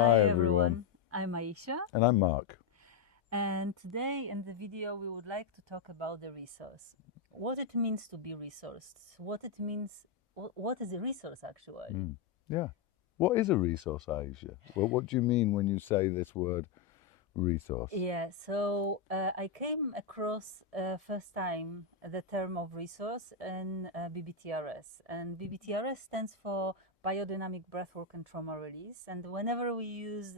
Hi everyone, I'm Aisha, and I'm Mark. and today in the video we would like to talk about the resource. What it means to be resourced, what it means, what is a resource actually? Yeah. What is a resource, Aisha? Well, what do you mean when you say this word resource? Yeah, so I came across first time the term of resource in BBTRS, and BBTRS stands for Biodynamic Breathwork and Trauma Release. And whenever we use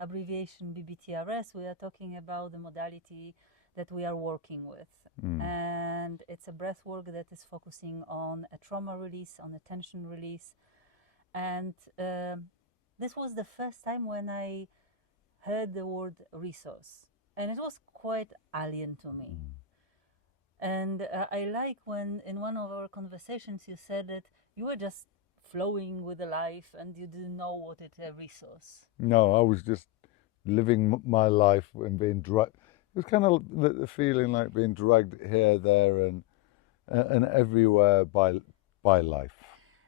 abbreviation BBTRS, we are talking about the modality that we are working with. And it's a breathwork that is focusing on a trauma release, on a tension release. And this was the first time when I heard the word resource, and it was quite alien to me. And I like when in one of our conversations you said that you were just flowing with the life and you didn't know what it's a resource. No, I was just living my life and being dragged. It was kind of the feeling like being dragged here, there, and everywhere by life.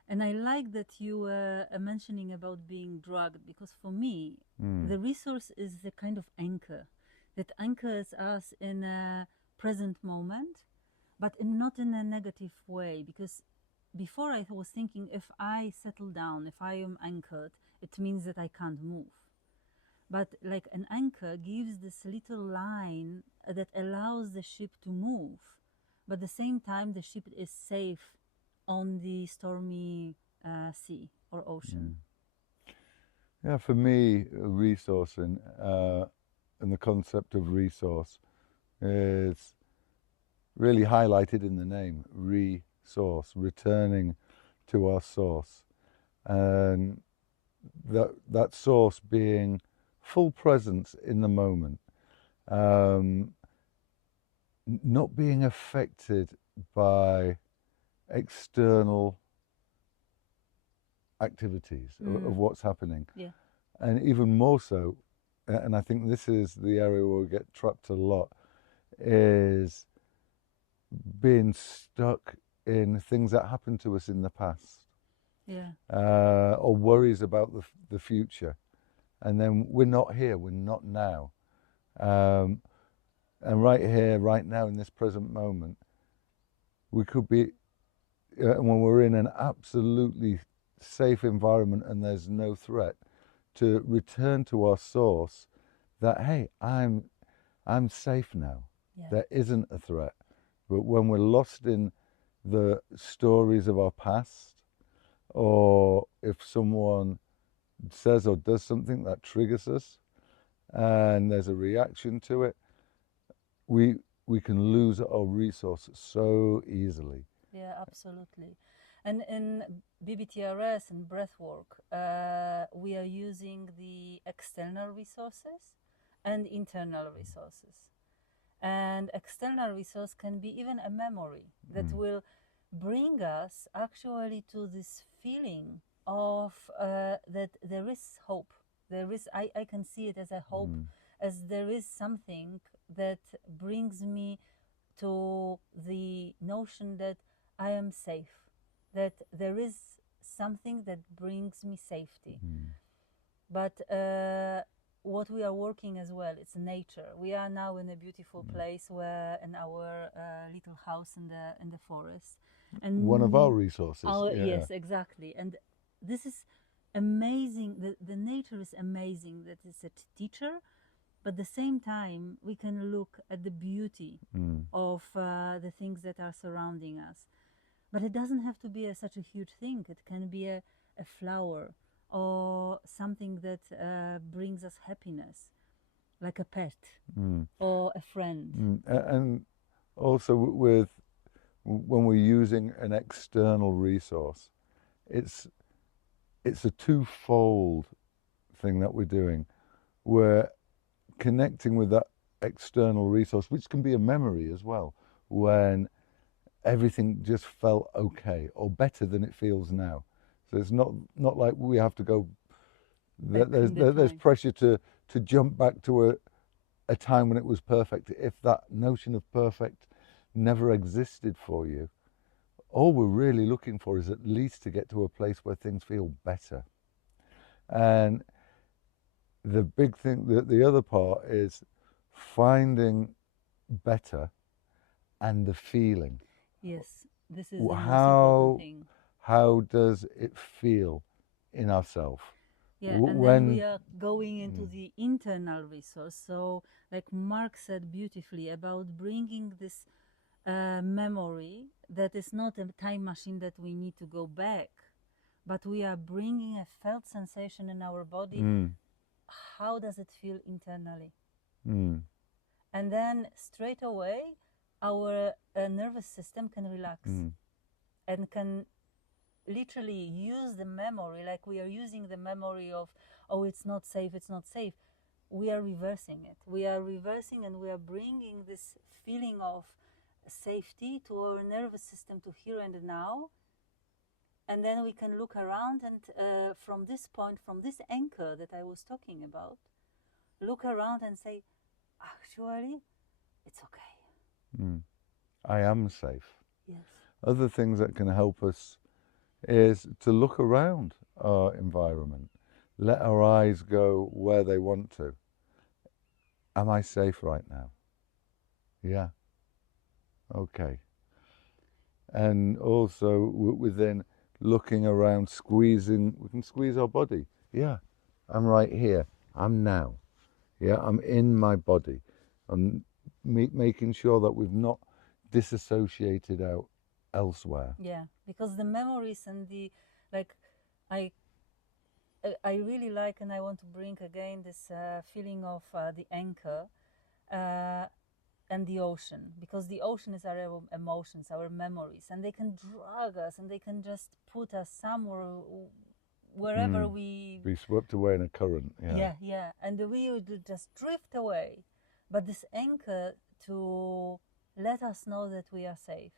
And I like that you were mentioning about being drugged, because for me, the resource is the kind of anchor that anchors us in a present moment, but not in a negative way. Because before I was thinking, if I settle down, if I am anchored, it means that I can't move. But like an anchor gives this little line that allows the ship to move, but at the same time the ship is safe on the stormy sea or ocean. Yeah, for me, resourcing and the concept of resource is really highlighted in the name, resource, returning to our source, and that source being full presence in the moment, not being affected by external activities of what's happening. Yeah. And even more so, and I think this is the area where we get trapped a lot, is being stuck in things that happened to us in the past. Yeah. Or worries about the future. And then we're not here, we're not now. And right here, right now, in this present moment, we could be, when we're in an absolutely safe environment and there's no threat, to return to our source that, hey, I'm safe now. Yeah. There isn't a threat. But when we're lost in the stories of our past, or if someone says or does something that triggers us and there's a reaction to it, we can lose our resource so easily. Yeah, absolutely. And in BBTRS and breathwork, we are using the external resources and internal resources. And external resource can be even a memory that will bring us actually to this feeling of that there is hope. There is, I can see it as a hope, as there is something that brings me to the notion that I am safe, that there is something that brings me safety. But what we are working as well, it's nature. We are now in a beautiful place where in our little house in the forest, and One of our resources. yes, exactly. And this is amazing. The nature is amazing. That it's a teacher, but at the same time we can look at the beauty of the things that are surrounding us. But it doesn't have to be such a huge thing. It can be a flower or something that brings us happiness, like a pet or a friend. And also with when we're using an external resource, it's a twofold thing that we're doing. We're connecting with that external resource, which can be a memory as well, when everything just felt okay or better than it feels now. So it's not like we have to go. There's pressure to jump back to a time when it was perfect. If that notion of perfect never existed for you, all we're really looking for is at least to get to a place where things feel better. And the big thing, the other part is finding better and the feeling. Yes, this is the most important How thing. does it feel in ourselves Yeah, and then we when are going into mm, the internal resource. So, like Mark said beautifully about bringing this memory that is not a time machine that we need to go back, but we are bringing a felt sensation in our body. mm, How does it feel internally? mm, And then straight away, our nervous system can relax mm, and can literally use the memory like we are using the memory of, oh, it's not safe, it's not safe. We are reversing it. We are reversing and we are bringing this feeling of safety to our nervous system, to here and now. And then we can look around and from this point, from this anchor that I was talking about, look around and say, actually, it's okay. mm. I am safe. Yes. Other things that can help us is to look around our environment, let our eyes go where they want to. Am I safe right now? Yeah. Okay. And also within looking around, squeezing, we can squeeze our body. Yeah, I'm right here. I'm now. Yeah, I'm in my body. I'm making sure that we've not disassociated out elsewhere. Yeah, because the memories and the, like, I I really like, and I want to bring again this feeling of the anchor uh, and the ocean, because the ocean is our emotions, our memories, and they can drag us and they can just put us somewhere, wherever we. Be swept away in a current. Yeah. Yeah, and we would just drift away. But this anchor to let us know that we are safe,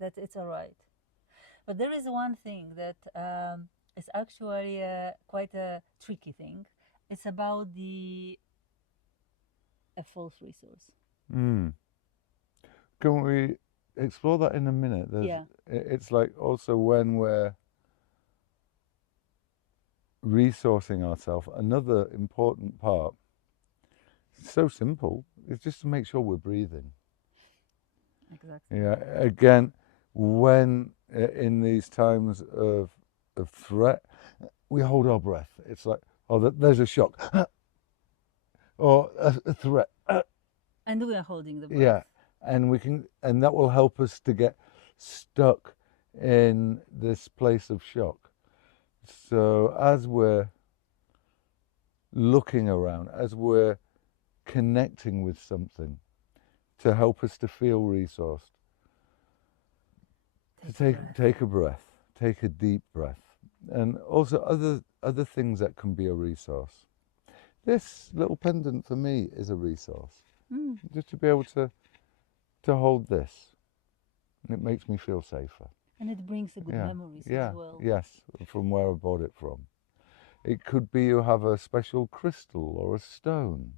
that it's all right. But there is one thing that is actually quite a tricky thing. It's about a false resource. Mm. Can we explore that in a minute? Yeah. It's like also when we're resourcing ourselves, another important part, it's so simple, is just to make sure we're breathing. Exactly. Yeah, again, when in these times of threat, we hold our breath. It's like, oh, there's a shock, or a threat. And we are holding the breath. Yeah, and we can, and that will help us to get stuck in this place of shock. So as we're looking around, as we're connecting with something to help us to feel resourced, take a breath, take a deep breath, and also other things that can be a resource. This little pendant for me is a resource. Just to be able to hold this, and it makes me feel safer. And it brings the good memories as well. Yes, from where I bought it from. It could be you have a special crystal or a stone.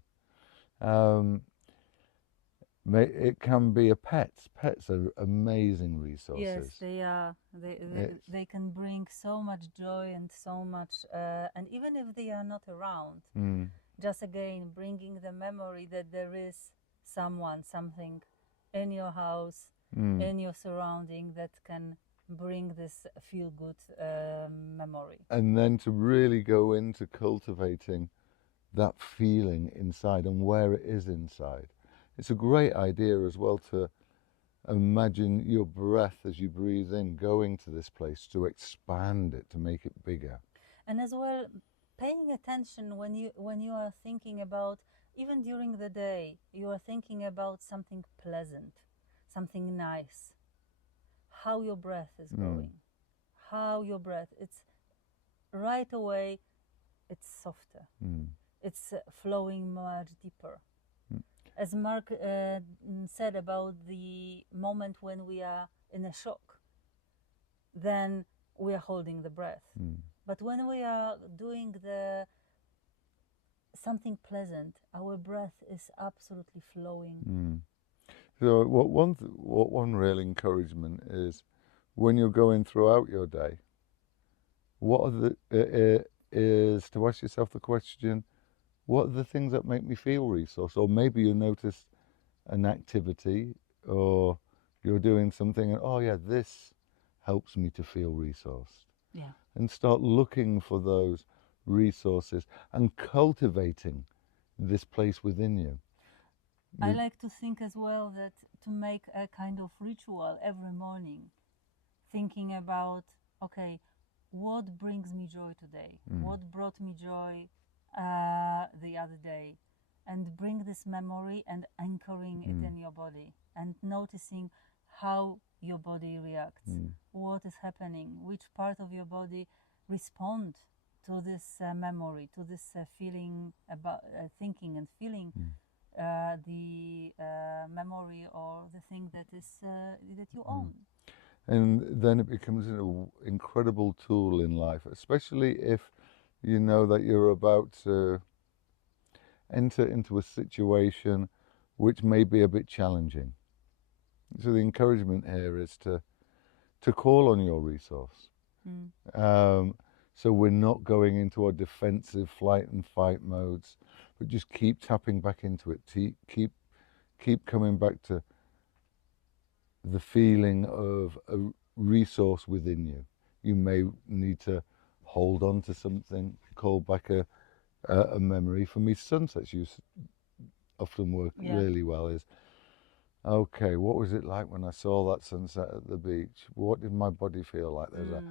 It can be a pet. Pets are amazing resources. Yes, they are. They can bring so much joy and so much, and even if they are not around, just again bringing the memory that there is someone, something in your house, in your surrounding that can bring this feel-good memory. And then to really go into cultivating that feeling inside and where it is inside. It's a great idea as well to imagine your breath as you breathe in going to this place, to expand it, to make it bigger. And as well, paying attention when you are thinking about, even during the day, you are thinking about something pleasant, something nice, how your breath is going, how your breath, it's right away, it's softer, it's flowing much deeper. As Mark said about the moment when we are in a shock, then we are holding the breath. But when we are doing something pleasant, our breath is absolutely flowing. So what one real encouragement is, when you're going throughout your day, what are is to ask yourself the question, what are the things that make me feel resourced? Or maybe you notice an activity, or you're doing something and, oh yeah, this helps me to feel resourced. Yeah. And start looking for those resources and cultivating this place within you. I like to think as well that to make a kind of ritual every morning, thinking about, okay, what brings me joy today? What brought me joy the other day? And bring this memory and anchoring it in your body and noticing how your body reacts, what is happening, which part of your body respond to this memory, to this feeling about thinking and feeling the memory or the thing that is that you own. And then it becomes an incredible tool in life, especially if you know that you're about to enter into a situation which may be a bit challenging. So the encouragement here is to call on your resource. So we're not going into our defensive flight and fight modes, but just keep tapping back into it. Keep coming back to the feeling of a resource within you. You may need to hold on to something, call back a memory. For me, sunsets often work really well. Is okay, what was it like when I saw that sunset at the beach? What did my body feel like? There's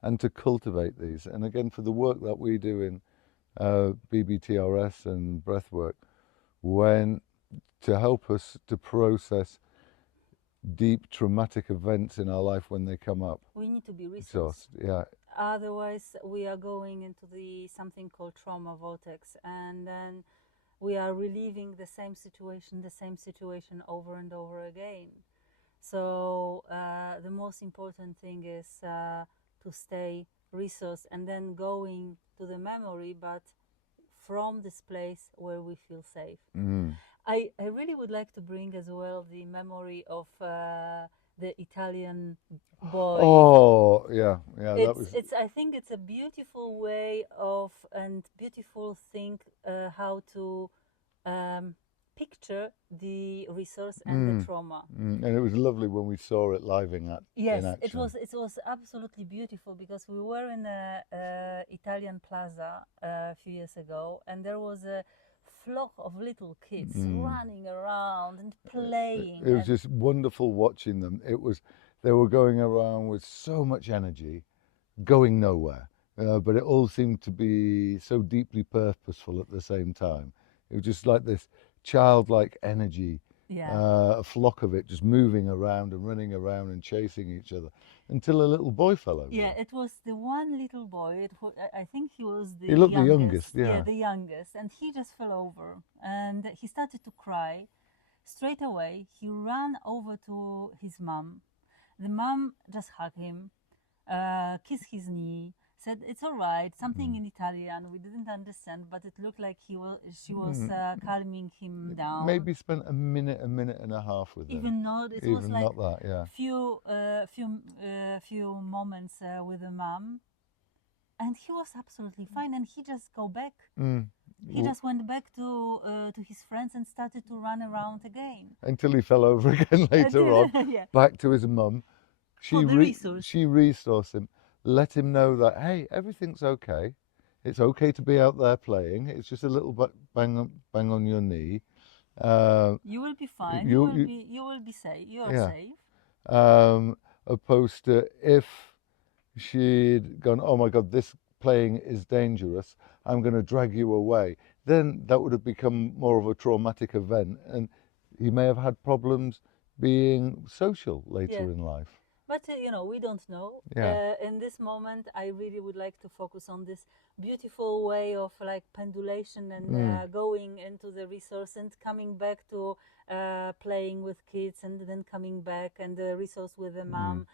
and to cultivate these. And again, for the work that we do in BBTRS and breathwork, when to help us to process deep traumatic events in our life when they come up. We need to be resourced. Yeah. Otherwise, we are going into the something called trauma vortex, and then we are reliving the same situation over and over again. So the most important thing is to stay resourced and then going to the memory, but from this place where we feel safe. I really would like to bring as well the memory of the Italian boy. Oh, yeah. I think it's a beautiful way of and beautiful thing how to picture the resource and the trauma. And it was lovely when we saw it live in action. It was absolutely beautiful, because we were in a Italian plaza a few years ago, and there was a flock of little kids running around and playing. It was just wonderful watching them. They were going around with so much energy, going nowhere, but it all seemed to be so deeply purposeful at the same time. It was just like this childlike energy, a flock of it just moving around and running around and chasing each other, until a little boy fell over. Yeah, it was the one little boy. I think he was He looked the youngest, the youngest, and he just fell over, and he started to cry. Straight away, he ran over to his mom. The mom just hugged him, kissed his knee, said it's all right, something in Italian we didn't understand, but it looked like she was calming him down. Maybe spent a minute and a half with him. Even not, it Even was like not that, yeah. few moments with the mom, and he was absolutely fine. And he just go back. He just went back to his friends and started to run around again. Until he fell over again later on, back to his mum. She resourced him, let him know that, hey, everything's okay. It's okay to be out there playing. It's just a little bang on your knee. You will be fine. You will be safe. You are safe. Opposed to if she'd gone, oh my God, this playing is dangerous, I'm going to drag you away, then that would have become more of a traumatic event, and he may have had problems being social later in life. But we don't know. In this moment, I really would like to focus on this beautiful way of like pendulation and going into the resource and coming back to playing with kids, and then coming back and the resource with the mom,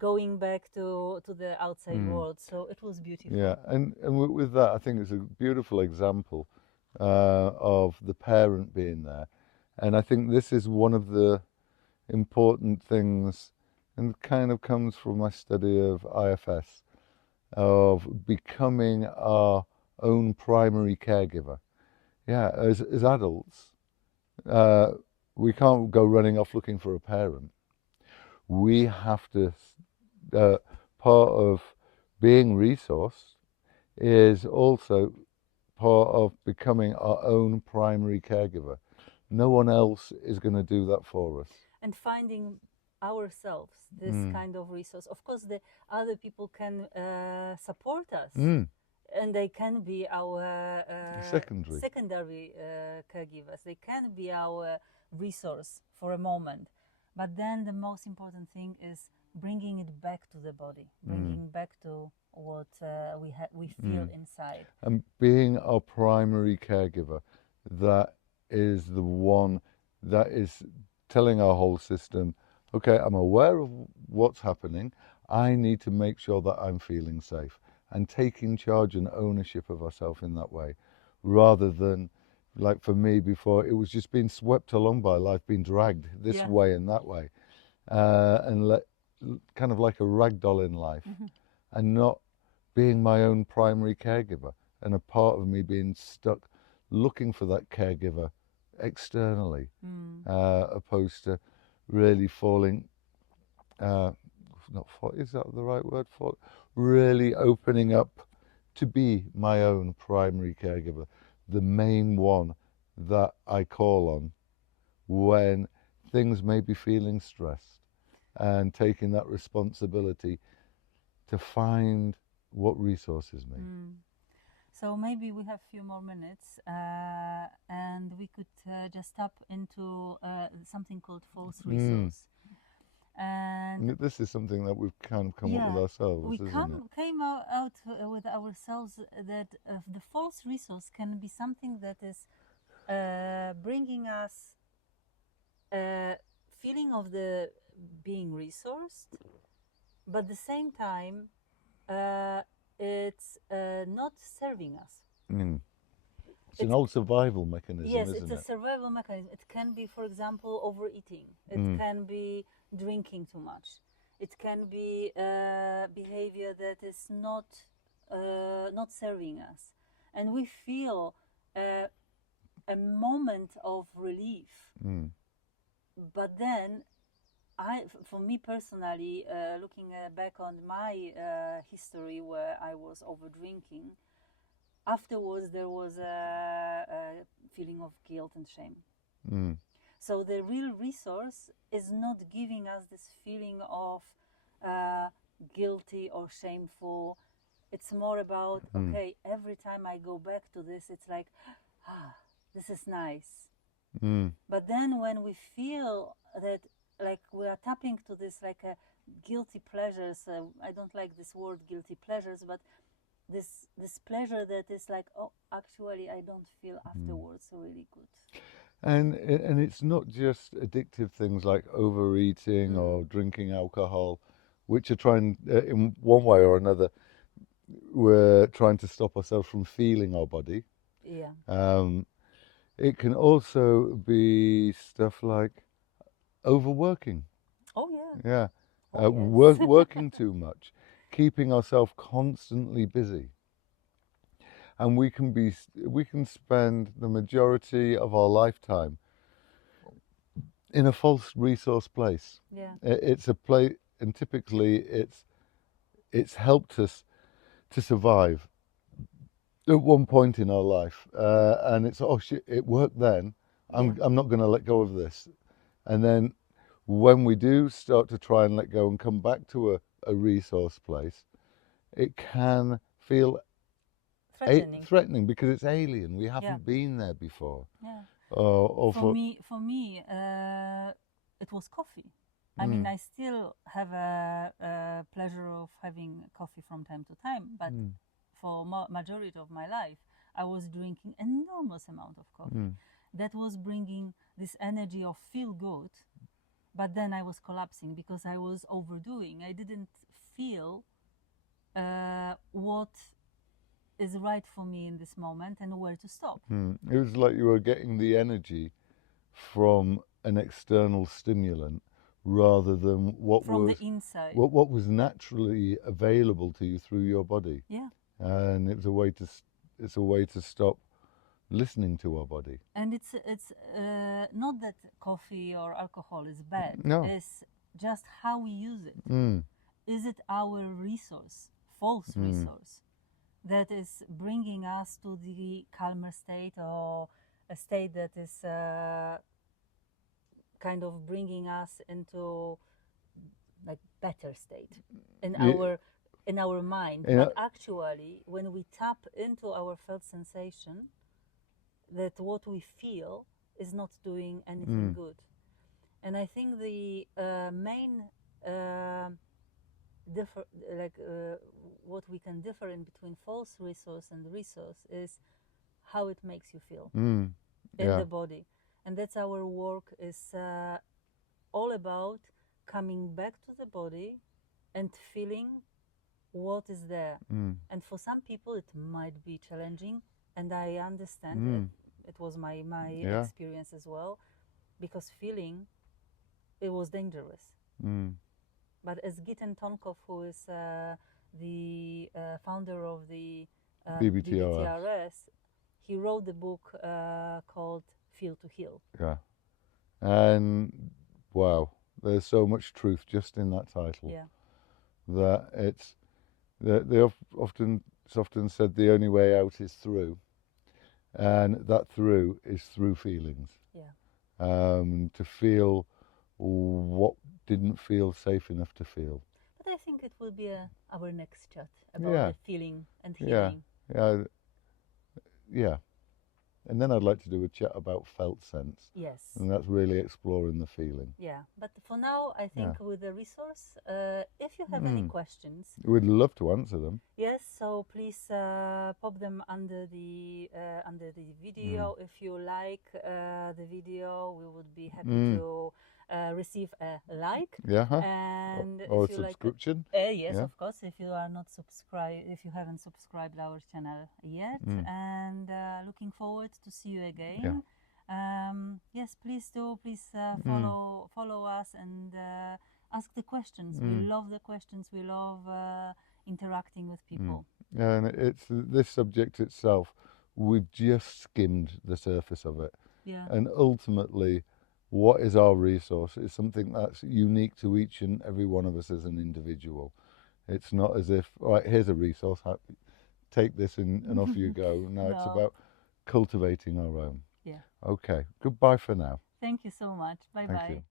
going back to the outside world. So it was beautiful. Yeah, and with that, I think it's a beautiful example of the parent being there. And I think this is one of the important things, and kind of comes from my study of IFS, of becoming our own primary caregiver. Yeah, as adults, uh, we can't go running off looking for a parent. We have to, part of being resourced is also part of becoming our own primary caregiver. No one else is going to do that for us. And finding ourselves this kind of resource. Of course, the other people can support us, and they can be our secondary caregivers. They can be our resource for a moment. But then the most important thing is bringing it back to the body, bringing back to what we feel inside. And being our primary caregiver, that is the one that is telling our whole system, okay, I'm aware of what's happening. I need to make sure that I'm feeling safe, and taking charge and ownership of ourselves in that way, rather than, like for me before, it was just being swept along by life, being dragged this way and that way, and kind of like a rag doll in life, and not being my own primary caregiver, and a part of me being stuck looking for that caregiver externally, opposed to really falling, is that the right word for it? Really opening up to be my own primary caregiver, the main one that I call on when things may be feeling stressed, and taking that responsibility to find what resources me. So maybe we have a few more minutes, and we could just tap into something called false resource. And this is something that we've kind of come up with ourselves, we isn't it? came out with ourselves that the false resource can be something that is bringing us a feeling of the being resourced, but at the same time it's not serving us. It's an old survival mechanism, yes, isn't it? It's a survival mechanism. It can be, for example, overeating. It can be drinking too much. It can be behavior that is not serving us, and we feel a moment of relief. But then, for me personally, looking back on my history where I was over drinking, afterwards there was a feeling of guilt and shame. So the real resource is not giving us this feeling of guilty or shameful. It's more about, okay, every time I go back to this, it's like, this is nice. But then when we feel that, like, we are tapping to this, like a guilty pleasures, I don't like this word guilty pleasures, but this pleasure that is like, oh, actually I don't feel afterwards really good. And it's not just addictive things like overeating or drinking alcohol, which are trying, in one way or another, we're trying to stop ourselves from feeling our body. It can also be stuff like overworking. Yes. Working too much, keeping ourselves constantly busy. And we can spend the majority of our lifetime in a false resource place. It's a place, and typically it's helped us to survive at one point in our life, and it's, oh shit, it worked then. I'm not going to let go of this. And then when we do start to try and let go and come back to a resource place, it can feel threatening because it's alien. We haven't been there before. For me, it was coffee. I mean, I still have a pleasure of having coffee from time to time, but for majority of my life, I was drinking enormous amount of coffee. That was bringing this energy of feel good, but then I was collapsing because I was overdoing. I didn't feel what is right for me in this moment and where to stop. It was like you were getting the energy from an external stimulant rather than what from was the inside. what was naturally available to you through your body. Yeah. And it's a way to it's a way to stop listening to our body. And it's not that coffee or alcohol is bad. No. It's just how we use it. Is it our resource, false resource, that is bringing us to the calmer state, or a state that is kind of bringing us into like better state in our mind? Yeah. But actually, when we tap into our felt sensation, that what we feel is not doing anything good. And I think the main what we can differ in between false resource and resource is how it makes you feel in the body. And that's our work is all about coming back to the body and feeling what is there. And for some people it might be challenging, and I understand it was my experience as well, because feeling it was dangerous. But as Giten Tonkov, who is the founder of the BBTRS, he wrote the book called Feel to Heal. Yeah. And wow, there's so much truth just in that title. Yeah. That it's it's often said the only way out is through, and that through is through feelings. Yeah. To feel what didn't feel safe enough to feel. But I think it will be our next chat about the feeling and healing. Yeah. And then I'd like to do a chat about felt sense. Yes. And that's really exploring the feeling. Yeah. But for now, I think with the resource, if you have any questions, we'd love to answer them. Yes. So please pop them under the video. If you like the video, we would be happy to receive a like. Yeah. And or if a you subscription. Yes, of course. If you are not subscribed, if you haven't subscribed our channel yet, and looking forward to see you again. Yes, please do. Please follow us and ask the questions. We love the questions. We love interacting with people. And it's this subject itself. We've just skimmed the surface of it. Yeah. And ultimately, what is our resource? It's something that's unique to each and every one of us as an individual. It's not as if, all right, here's a resource, take this and off you go. No, it's about cultivating our own. Yeah. Okay, goodbye for now. Thank you so much. Bye-bye. Thank you.